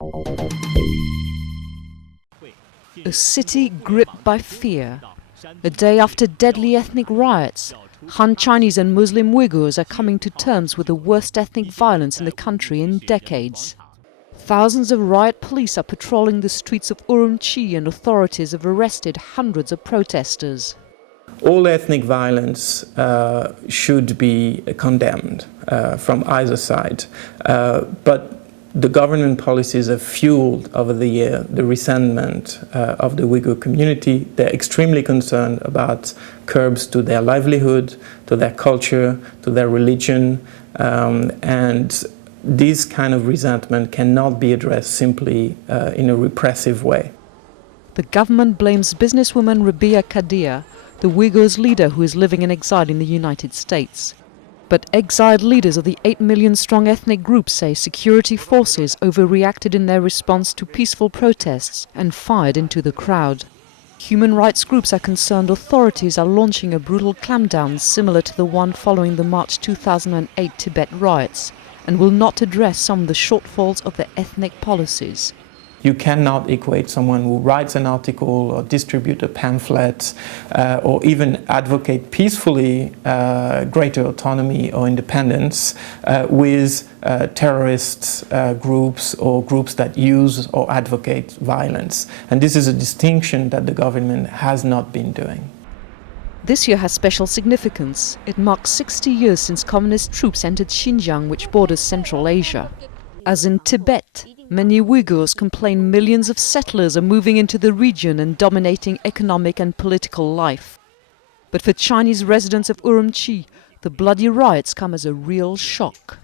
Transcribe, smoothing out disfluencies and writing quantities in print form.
A city gripped by fear. A day after deadly ethnic riots, Han Chinese and Muslim Uighurs are coming to terms with the worst ethnic violence in the country in decades. Thousands of riot police are patrolling the streets of Urumqi, and authorities have arrested hundreds of protesters. All ethnic violence should be condemned from either side, but the government policies have fueled over the year the resentment of the Uyghur community. They're extremely concerned about curbs to their livelihood, to their culture, to their religion, and this kind of resentment cannot be addressed simply in a repressive way. The government blames businesswoman Rabia Kadir, the Uyghurs' leader who is living in exile in the United States. But exiled leaders of the 8 million-strong ethnic group say security forces overreacted in their response to peaceful protests and fired into the crowd. Human rights groups are concerned authorities are launching a brutal clampdown similar to the one following the March 2008 Tibet riots, and will not address some of the shortfalls of their ethnic policies. You cannot equate someone who writes an article or distributes a pamphlet or even advocate peacefully greater autonomy or independence with terrorist groups or groups that use or advocate violence. And this is a distinction that the government has not been doing. This year has special significance. It marks 60 years since communist troops entered Xinjiang, which borders Central Asia. As in Tibet, many Uyghurs complain millions of settlers are moving into the region and dominating economic and political life. But for Chinese residents of Urumqi, the bloody riots come as a real shock.